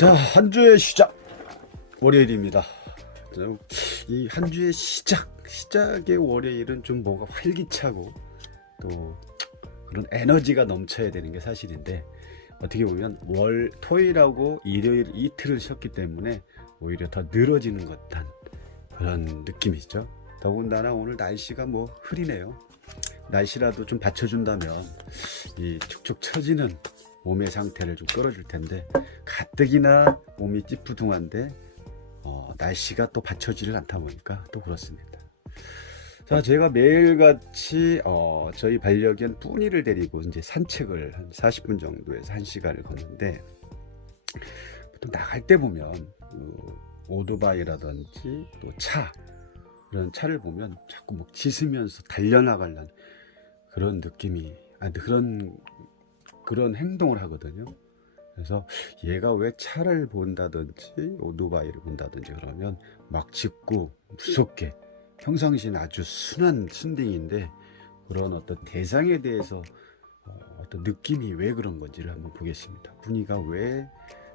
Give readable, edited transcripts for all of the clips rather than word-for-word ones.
자, 한 주의 시작 월요일입니다. 이 한 주의 시작의 월요일은 좀 뭔가 활기차고 또 그런 에너지가 넘쳐야 되는 게 사실인데, 어떻게 보면 토요일하고 일요일 이틀을 쉬었기 때문에 오히려 더 늘어지는 것 같은 그런 느낌이죠. 더군다나 오늘 날씨가 뭐 흐리네요. 날씨라도 좀 받쳐준다면 이 축축 처지는 몸의 상태를 좀 끌어줄 텐데, 가뜩이나 몸이 찌뿌둥한데 날씨가 또 받쳐지를 않다 보니까 또 그렇습니다. 자, 제가 매일같이 저희 반려견 뿌니를 데리고 이제 산책을 한 40분 정도에서 1시간을 걷는데, 보통 나갈 때 보면 오토바이라든지 또 그런 차를 보면 자꾸 막 짖으면서 달려나가려는 그런 느낌이, 그런 행동을 하거든요. 그래서 얘가 왜 차를 본다든지 오토바이를 본다든지 그러면 막 짖고 무섭게, 평상시는 아주 순한 순딩인데 그런 어떤 대상에 대해서 어떤 느낌이 왜 그런 건지를 한번 보겠습니다. 분위기가 왜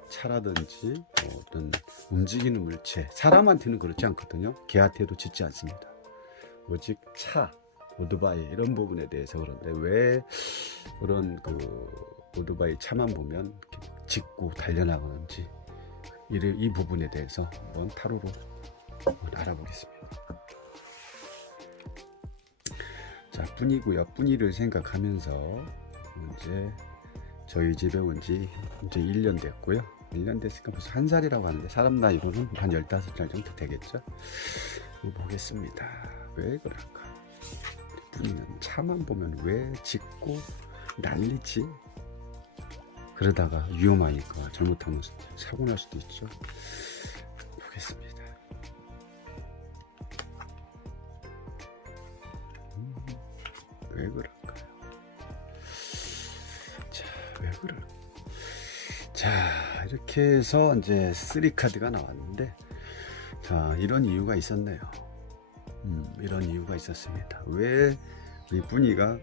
차라든지 어떤 움직이는 물체, 사람한테는 그렇지 않거든요. 개한테도 짖지 않습니다. 오직 차, 오토바이 이런 부분에 대해서 그런데 왜 그런 오토바이 차만 보면 짖고 달려나가는지, 이 부분에 대해서 한번 타로로 알아보겠습니다. 자, 뿌니고요. 뿌니를 생각하면서 이제 저희 집에 온 지 이제 1년 됐고요. 1년 됐으니까 벌써 1살이라고 하는데 사람 나이로는 한 15살 정도 되겠죠. 보겠습니다. 왜 그럴까? 뿌니는 차만 보면 왜 짖고 난리지? 그러다가 위험하니까 잘못하면 사고 날 수도 있죠. 보겠습니다. 왜 그럴까요? 자, 왜 그럴까? 자, 이렇게 해서 이제 3카드가 나왔는데, 자, 이런 이유가 있었네요. 이런 이유가 있었습니다. 왜 이 분이가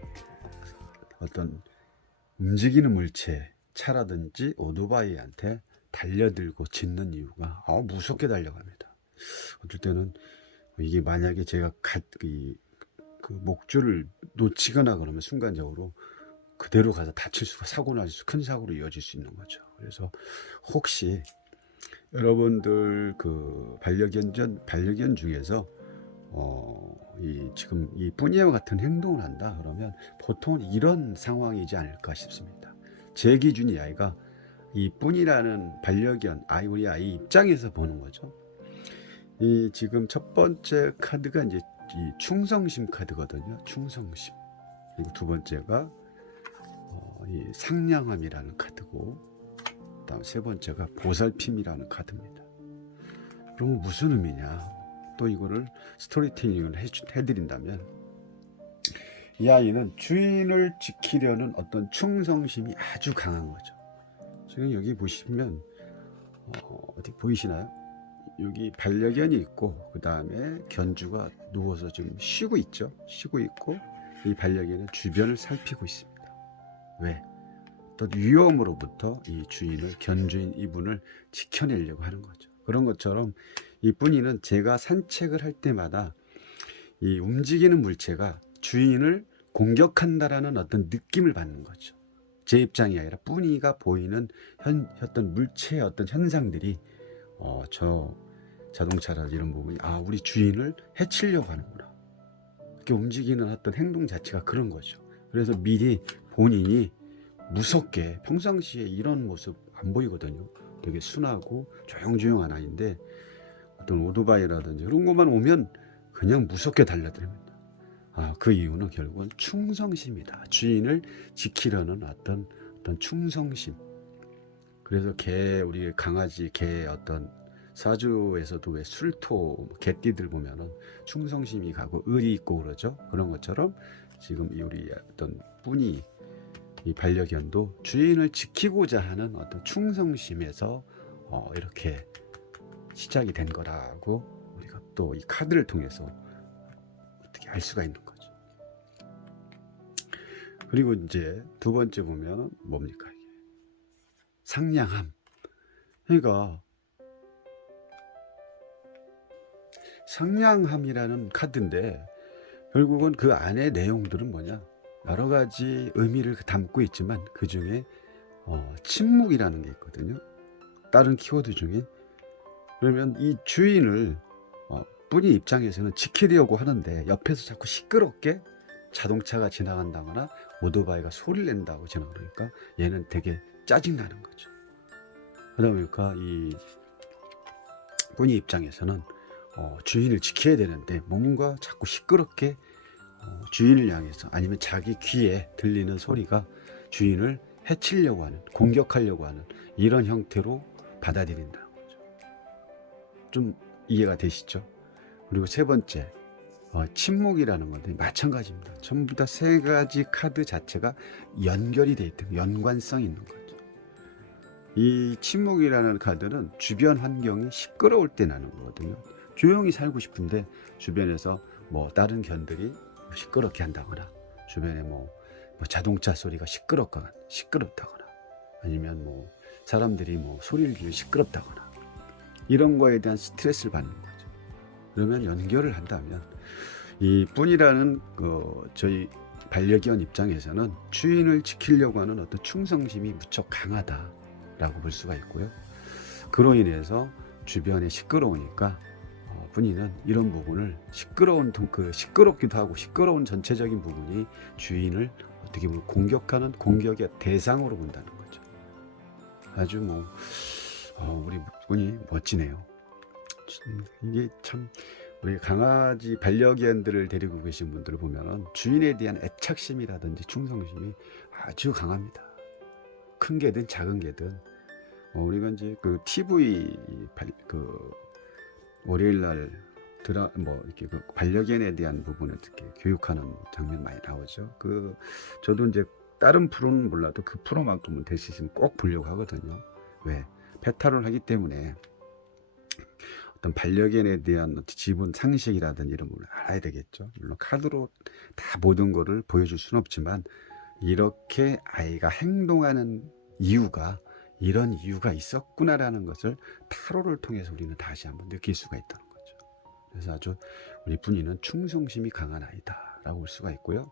어떤 움직이는 물체, 차라든지 오토바이한테 달려들고 짖는 이유가 무섭게 달려갑니다. 어떨 때는 이게 만약에 제가 그 목줄을 놓치거나 그러면 순간적으로 그대로 가서 다칠 수가, 큰 사고로 이어질 수 있는 거죠. 그래서 혹시 여러분들 반려견 중에서 지금 이 뿌니와 같은 행동을 한다 그러면 보통 이런 상황이지 않을까 싶습니다. 제 기준 이 아이가 이 뿌니라는 반려견 우리 아이 입장에서 보는 거죠. 이 지금 첫 번째 카드가 이제 이 충성심 카드거든요. 충성심. 그리고 두 번째가 이 상냥함이라는 카드고, 그다음 세 번째가 보살핌이라는 카드입니다. 그러면 무슨 의미냐? 또 이거를 스토리텔링을 해드린다면, 이 아이는 주인을 지키려는 어떤 충성심이 아주 강한 거죠. 지금 여기 보시면 어디 보이시나요? 여기 반려견이 있고, 그 다음에 견주가 누워서 지금 쉬고 있죠. 쉬고 있고, 이 반려견은 주변을 살피고 있습니다. 왜? 또 위험으로부터 이 견주인 이분을 지켜내려고 하는 거죠. 그런 것처럼 이 뿌니는 제가 산책을 할 때마다 이 움직이는 물체가 주인을 공격한다라는 어떤 느낌을 받는 거죠. 제 입장이 아니라 뿌니가 보이는 어떤 물체의 어떤 현상들이 저 자동차라 이런 부분이 우리 주인을 해치려고 하는구나, 이렇게 움직이는 어떤 행동 자체가 그런 거죠. 그래서 미리 본인이 무섭게, 평상시에 이런 모습 안 보이거든요. 되게 순하고 조용조용한 아이인데 어떤 오토바이라든지 그런 것만 오면 그냥 무섭게 달려듭니다. 그 이유는 결국은 충성심이다. 주인을 지키려는 어떤 충성심. 그래서 우리 강아지, 개 어떤 사주에서도 왜 술토, 개띠들 보면은 충성심이 가고 의리 있고 그러죠. 그런 것처럼 지금 우리 어떤 뿌니, 이 반려견도 주인을 지키고자 하는 어떤 충성심에서 이렇게 시작이 된 거라고 우리가 또 이 카드를 통해서 어떻게 알 수가 있는 거죠. 그리고 이제 두 번째 보면 뭡니까? 이게 상냥함. 그러니까 상냥함이라는 카드인데 결국은 그 안에 내용들은 뭐냐, 여러 가지 의미를 담고 있지만 그 중에 침묵이라는 게 있거든요. 다른 키워드 중에. 그러면 이 주인을 분이 입장에서는 지키려고 하는데 옆에서 자꾸 시끄럽게 자동차가 지나간다거나 오토바이가 소리를 낸다고 지나가니까 얘는 되게 짜증나는 거죠. 그러다 보니까 이 분이 입장에서는 주인을 지켜야 되는데 뭔가 자꾸 시끄럽게 주인을 향해서, 아니면 자기 귀에 들리는 소리가 주인을 해치려고 하는, 공격하려고 하는 이런 형태로 받아들인다는 거죠. 좀 이해가 되시죠? 그리고 세 번째, 침묵이라는 건데 마찬가지입니다. 전부 다 세 가지 카드 자체가 연결이 돼 있는, 연관성이 있는 거죠. 이 침묵이라는 카드는 주변 환경이 시끄러울 때 나는 거거든요. 조용히 살고 싶은데 주변에서 뭐 다른 견들이 시끄럽게 한다거나, 주변에 뭐 자동차 소리가 시끄럽다거나, 아니면 뭐 사람들이 뭐 소리를 지르고 시끄럽다거나, 이런 거에 대한 스트레스를 받는 거죠. 그러면 연결을 한다면 이 뿐이라는 저희 반려견 입장에서는 주인을 지키려고 하는 어떤 충성심이 무척 강하다라고 볼 수가 있고요. 그로 인해서 주변에 시끄러우니까 분이는 이런 부분을 시끄럽기도 하고 시끄러운 전체적인 부분이 주인을 어떻게 보면 공격하는 공격의 대상으로 본다는 거죠. 아주 우리 분이 멋지네요. 이게 참, 우리 강아지 반려견들을 데리고 계신 분들을 보면 주인에 대한 애착심이라든지 충성심이 아주 강합니다. 큰 개든 작은 개든. 우리가 이제 그 TV 월요일날 이렇게 반려견에 대한 부분을 이렇게 교육하는 장면 많이 나오죠. 저도 이제 다른 프로는 몰라도 그 프로만큼은 될 수 있으면 꼭 보려고 하거든요. 왜? 페타를 하기 때문에 어떤 반려견에 대한 기본 상식이라든지 이런 걸 알아야 되겠죠. 물론 카드로 다 모든 거를 보여줄 수는 없지만, 이렇게 아이가 행동하는 이유가 이런 이유가 있었구나라는 것을 타로를 통해서 우리는 다시 한번 느낄 수가 있다는 거죠. 그래서 아주 우리 분이는 충성심이 강한 아이다라고 볼 수가 있고요.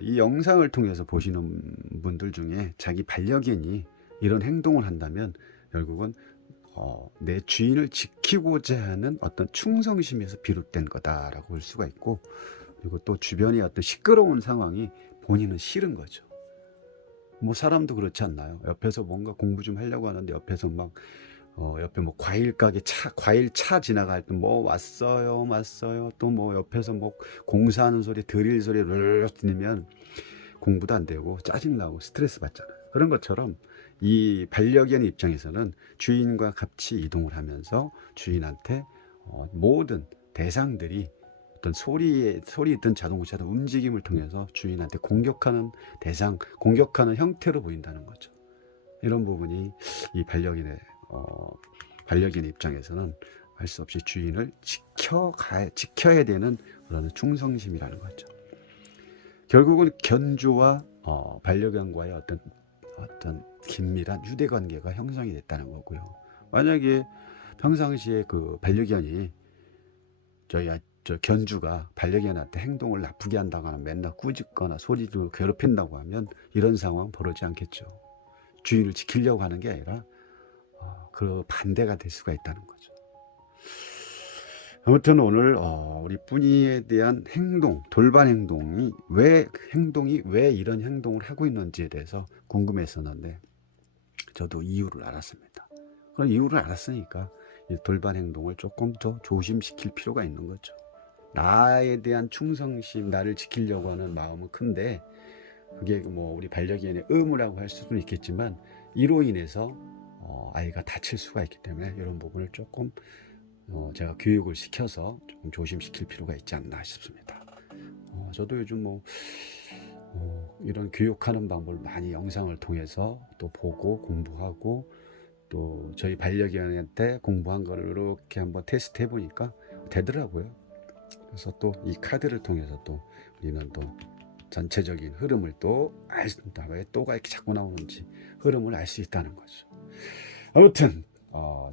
이 영상을 통해서 보시는 분들 중에 자기 반려견이 이런 행동을 한다면 결국은 내 주인을 지키고자 하는 어떤 충성심에서 비롯된 거다라고 볼 수가 있고, 그리고 또 주변의 어떤 시끄러운 상황이 본인은 싫은 거죠. 뭐 사람도 그렇지 않나요? 옆에서 뭔가 공부 좀 하려고 하는데 옆에서 막 옆에 뭐 과일 가게 과일 차 지나갈 때 뭐 왔어요 또 뭐 옆에서 뭐 공사하는 소리, 드릴 소리를 들으면 공부도 안 되고 짜증나고 스트레스 받잖아요. 그런 것처럼 이 반려견 입장에서는 주인과 같이 이동을 하면서 주인한테 모든 대상들이 어떤 소리 있던 자동차의 움직임을 통해서 주인한테 공격하는 공격하는 형태로 보인다는 거죠. 이런 부분이 이 반려견의 입장에서는 할 수 없이 주인을 지켜야 되는 그런 충성심이라는 거죠. 결국은 견주와 반려견과의 어떤 긴밀한 유대 관계가 형성이 됐다는 거고요. 만약에 평상시에 그 반려견이 저 견주가 반려견한테 행동을 나쁘게 한다거나 맨날 꾸짖거나 소리로 괴롭힌다고 하면 이런 상황 벌어지지 않겠죠. 주인을 지키려고 하는 게 아니라 그 반대가 될 수가 있다는 거죠. 아무튼 오늘 우리 뿌니에 대한 돌발 행동이 왜 이런 행동을 하고 있는지에 대해서 궁금했었는데 저도 이유를 알았습니다. 그런 이유를 알았으니까 이 돌발 행동을 조금 더 조심시킬 필요가 있는 거죠. 나에 대한 충성심, 나를 지키려고 하는 마음은 큰데 그게 뭐 우리 반려견의 의무라고 할 수도 있겠지만 이로 인해서 아이가 다칠 수가 있기 때문에 이런 부분을 조금 제가 교육을 시켜서 조금 조심시킬 필요가 있지 않나 싶습니다. 저도 요즘 이런 교육하는 방법을 많이 영상을 통해서 또 보고 공부하고, 또 저희 반려견한테 공부한 거를 이렇게 한번 테스트 해보니까 되더라고요. 그래서 또 이 카드를 통해서 또 우리는 또 전체적인 흐름을 또 왜 또가 이렇게 자꾸 나오는지 흐름을 알 수 있다는 거죠. 아무튼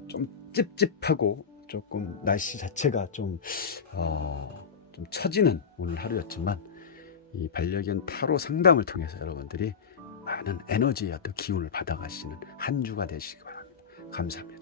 좀 찝찝하고 조금 날씨 자체가 좀 처지는 오늘 하루였지만, 이 반려견 타로 상담을 통해서 여러분들이 많은 에너지와 또 기운을 받아가시는 한 주가 되시기 바랍니다. 감사합니다.